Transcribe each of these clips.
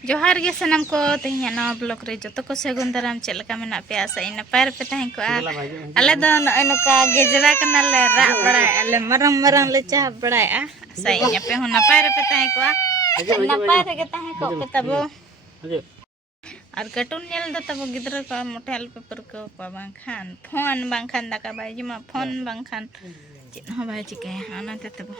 जोहार गे सनम को तेहिया नवा ब्लॉग रे जो को सगुन दाराम चेक लका मेना पे आशा इन नपाय रे पे तहें को आले दो नय नका गेजरा कना ले रा बड़ा आले मरम मरम ले चाह बड़ा आशा इन पे हो नपाय रे पे तहें को नपाय रे के तहें को पे तबो और कार्टून नेल द तबो गिद्रा को मोटेल पेपर को बांखान फोन बांखान दाका बाय जमा फोन बांखान चेत हो बाय चिके आना ते तबो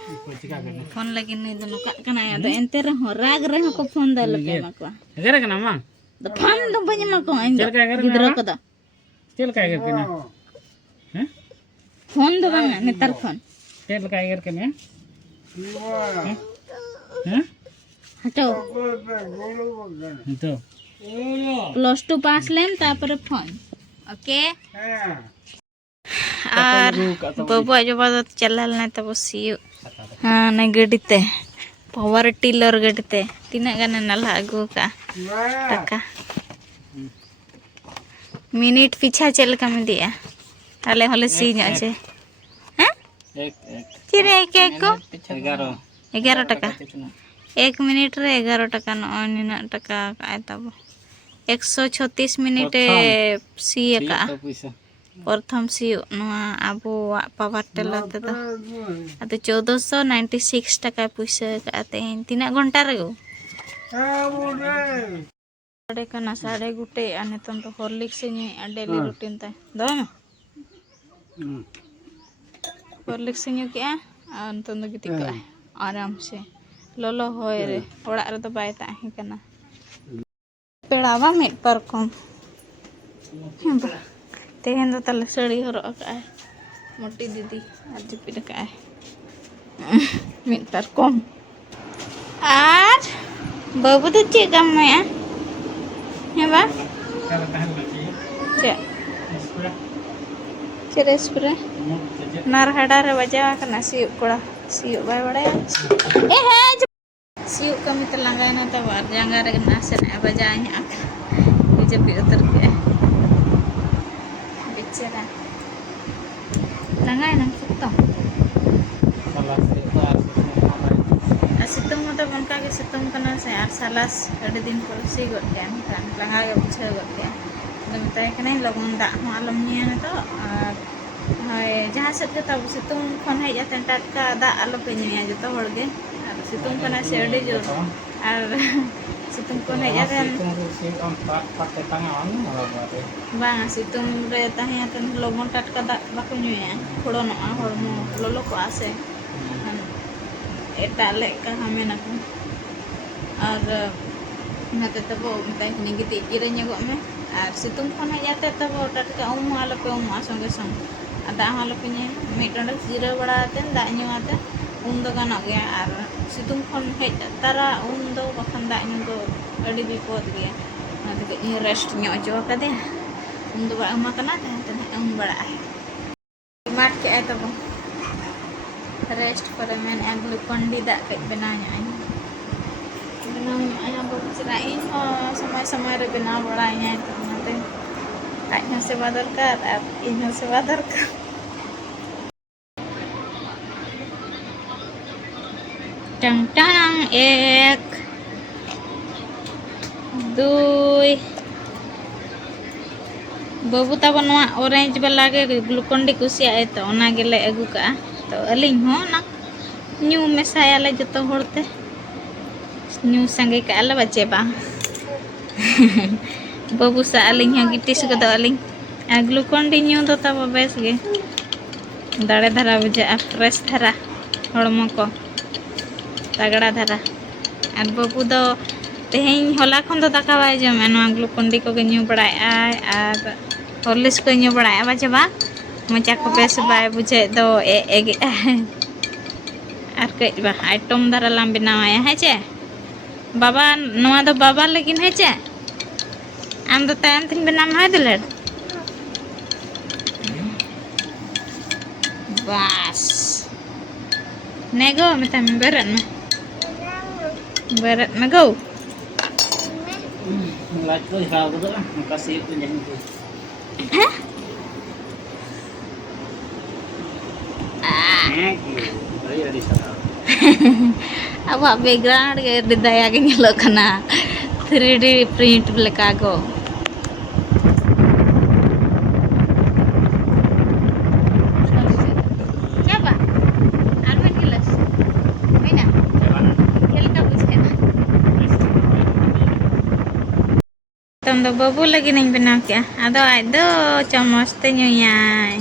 फोन लगी नहीं दो नका कना या एंते रे हो राग रे को फोन द लके मको एगर कना मा द फोन दो बजे मको गिद्रा को द चल का एगर कना हैं फोन दो बांग नेतर फोन चल का एगर कना हैं हटो तो +2 पास लेन तापर फोन ओके और बाबू जो बाद चलल ना तब सियो हां न गडीते पावर टिलर गडीते तीना गाने नला अगु का टका मिनिट पीछा चल का में दिया ताले होले सी नो छे हैं एक चिरे के को 11 टका 1 मिनिट रे 11 टका न निना टका का तब 136 मिनिट सी का प्रथम सी आबो पावर टेलर ते तो 1496 टका पैसा काते तीना घंटा रे गो साढ़े कना साढ़े गुटे आने तो हॉर्लिक्स नी डेली रूटीन ता दो हॉर्लिक्स नी के तो गिति का आराम से लोलो होय रे ओड़ा रे तो बाय ता कना पेड़ावा में पर कम तेहन तो तले सड़ी हरो का मोटी दीदी आज पिट का में पर कम आज बाबू तो चे गम में है बा चे चे स्प्रे नार हडा रे बजा कना सी कोड़ा सी बाय बड़े ए है सियो कमी तो लंगा ना तो बार जंगा रे ना से ना बजा यहाँ मुझे भी उतर के बेचारा लंगा है ना सितुंग मतलब उनका के सितुंग करना से यार सालास अड़े दिन पर सी गट गया लंगा के बुझे गट गया तो बताए कि नहीं लगन दा मालूम नहीं है तो हाय जहाँ से के तब सितुंग खन है जाते टटका दा आलो पे नहीं जो तो हड़ गए सितुंग करना से अड़े जो और सितुंग को नहीं जाते bang सितुंग रे तहे तन लगन टटका दा बाको नुया थोड़ा ना हरमो लोलो को आसे एटा ले का हमें ना को और नते तब बताए कि गिति इरे न्यगो में और सितुंग खन है जाते तब टटका आलो पे संगे संग दा आलो पे ने मिटंड जीरा बड़ाते दा न्युआते उन दो गाना गया और सितुंग खन हेज तारा उन दो बखन दा न्यु दो अड़ी विपद गया ना ये रेस्ट न्यो जो कदे उन दो अमा कना तने उन बड़ा है माट के है तब रेस्ट पर मैंने अगले पंडी दा के बनाया बहुत चरा इन समय समय रे बना बड़ा है तो नाते आज से बादर कर अब इन से बादर कर टंग टंग 1 2 बाबू तब ऑरेंज वाला के ग्लूकोन डी कुसिया तो ओना गेले अगु का तो अलिंग हो ना न्यू मेसायाले जतो होड़ते न्यू संगे का अल बचे बा बाबू सा अलिंग हो गिटिस को तो अलिंग ग्लूकोन डी न्यू तो तब बेस गे दाड़े धरा बुझा फ्रेश धरा हड़मो को तगड़ा धरा और बाबू दो तेहें होला खन तो दाका बाय जमे नवा ग्लूकोन डी को न्यू बड़ाय और हॉर्लिक्स को न्यू बड़ाय बाजे बा मजा को बेस बाय बुझे दो एगे और कई बा आइटम धरा लाम बनाया है चे बाबा नवा दो बाबा लेकिन है चे आम दो तायम थिन बनाम है दिले बस नेगो मत में बरत में गो लाइट को हिलाओ तो kasih itu yang itu hah awak background ke daya ke nyelok kana 3D print लेका गो coba Armin gilas Mina kelika bujhena तुम तो बबू लगी नहीं बना क्या अदो आज दो चम्मच ते न्यूयाय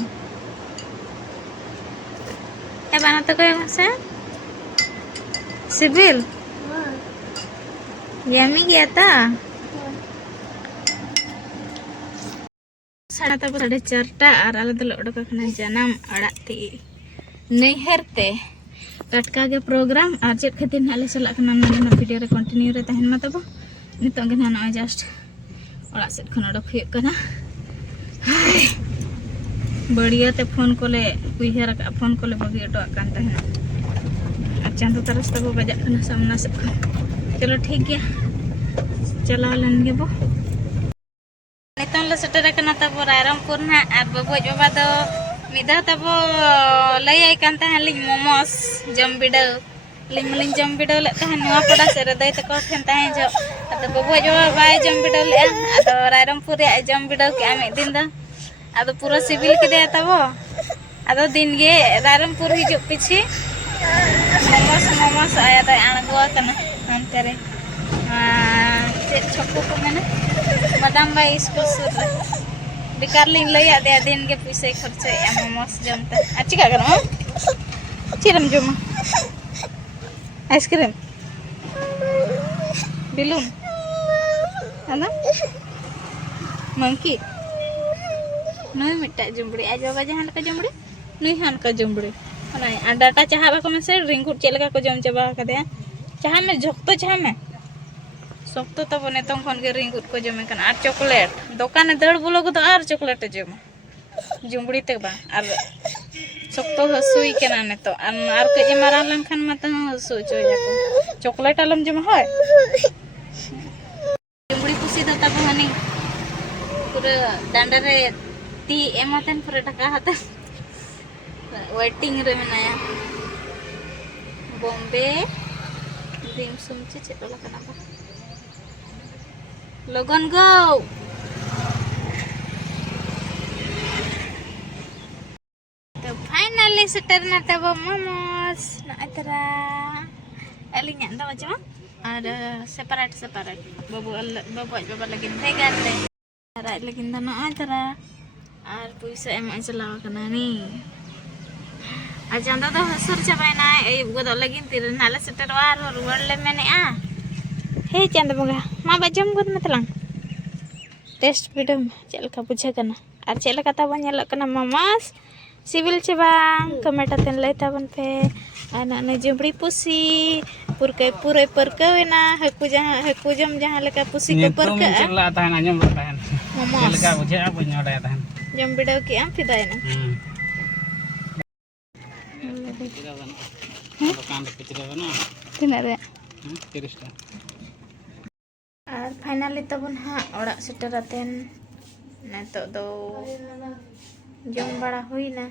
क्या बना तो कोई मसे सिबिल यमी गया था साढ़े तब 4:30 और आले दल उड़का खना जन्म अड़ाती नैहर ते टटका के प्रोग्राम और चेक खातिर हाले चला खना ना वीडियो रे कंटिन्यू रे तहन मा तब नितो गे ना नय जस्ट ओड़ा सेट खन उडक हुई कना बढ़िया ते फोन कोले उइहर का फोन कोले बगी अटो कान तहन आ चांदो तरस तब बजा खना सामना से चलो ठीक गया चला लन गे बो नितों ले सेटर कना तब रायरमपुर ना आर बबुज बाबा दो मिदा तब लई आई कान तहन लिंग मोमोस जम बिडा लिंग जम बिडा ले तहन नुआ पड़ा से रे दई तको ठेन तहन जो अद बबुज बाबा बाय जम बिडा ले अद रायरमपुर रे जम बिडा के आमे दिन दा अद पूरा सिविल के दे तब अद दिन गे रायरमपुर हिजु पिछि मोमोस आया दा आणगुआ कना अंते रे चेक छक्को को मैंने मदाम भाई स्कूल सुर बेकार लिंग लई आदे दिन के पैसे खर्चे मोमोस जमता अच्छी का करो चिरम जमा आइसक्रीम बिलून है ना मंकी नई मिट्टा जुमड़ी आज बाबा जहां का जुमड़ी नई हान का जुमड़ी ना डाटा चाहा बाको में से रिंगुट चेलका को जम चबा कदे चाहा में झोकतो चाहा में सोक्तो तब नेतों खन के रिंगुट को जमे कन आर चॉकलेट दुकान दड़ बोलो को तो आर चॉकलेट जम जुमड़ी ते बा आर सोक्तो हसुई केना नेतो आर के मारा लन खान मत हसु चो जाको चॉकलेट आलम जम होय जुमड़ी कुसी तो तब हनी पूरा डांडा रे ती एमातन पूरा टका हाता वेटिंग रे मनाया बॉम्बे ड्रीम सुम चे चेतला कना बा Logan go. तो फाइनली सेटर ना तब मोमोस ना इतरा अलिंग अंदा वजमा और सेपरेट बाबू बाबा लगी भेगार ले राय लगी ना इतरा और पैसा एम चलाव कना नी आज अंदा तो हसुर चबायना ए गदो लगी तिर नाले सेटर वार रुवार ले मैंने हे चांद बंगा मा बजम गुद मतlang टेस्ट बिडम चलका बुझे कना और चलका तब नेलो कना मोमोस सिविल चे बांग कमेंट अतन लई ताबन पे आना ने जुमड़ी पुसी पूरे परकवेना हकु जम जहां लेका पुसी को परका चला ताहन आजम ताहन मोमोस चलका बुझे आ बन्योडा ताहन जम बिडो की आम फिदायना दुकान रे पिचरे बना तिना रे 30 टा और फाइनली तबन हाँ ओड़ा सेटरातेन नेतो दो जम बड़ा हुई ना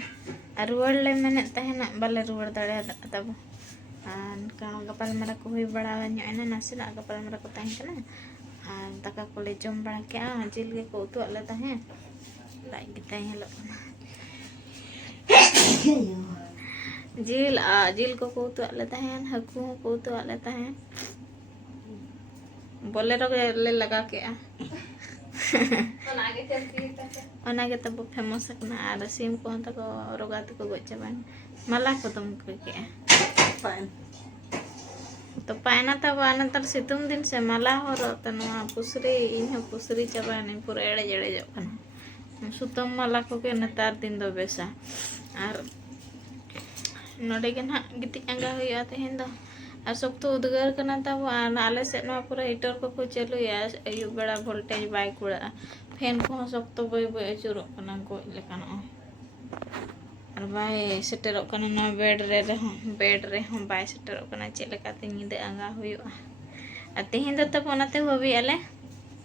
और रुआड़ ले मैंने तहना बाले रुआड़ दाड़े तब का गपाल मरा को हुई बड़ा न्योना नासेना गपाल मरा को तहन कना और दाका को ले जम बड़ा के जिल के को उतु आले तहन लाइ गिताई हेलो जिल को उतु आले तहन हकु को उतु आले तहन बोलेरो ले लगा के ओनागे तब फेमस कना आर सिम को तक रोगा तक गज चबान मला को तुम के पान तो पायना तब अनंतर सितुंग दिन से मला हो तनवा पुसरी इन पुसरी चबाने पूरा एड़े जड़े जो कना सुतम मला को के नतार दिन दो बेसा आर नोडे के ना गिति अंगा होया तेहन दो और सब तो उद्गार करना था वो आले से ना पूरा हीटर को चलो या अयु बड़ा वोल्टेज बाइक बड़ा फैन को सब तो बय बय चुरो कना को लेकान और बाय सेटरो कना ना बेड रे हम बाय सेटरो कना चे लेका ते निदे आंगा हुयुआ आ तेहिन द तब ओनाते होबी आले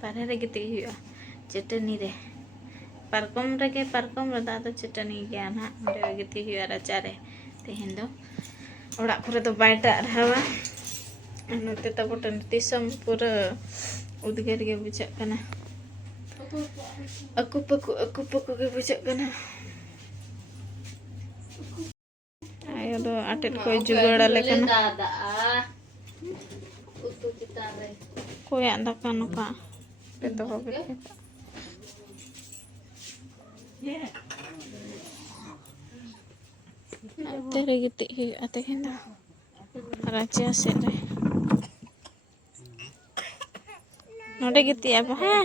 पारे रे गिति हुयुआ चटनी रे पारकम रदा तो चटनी गया ना रे गिति हुयुआ राचा रे तेहिन दो ओड़ा करे तो बायटा रहावा नोते तब टन तिसम पूरा Udgar ge bujak kana. Aku paku ge bujak kana. Ayo do atet ko jugaड़ ale kana. Koy anda kanu ka. Peto ko peto. Tere giti hi ate hina. Raja sere. Node giti apa ha?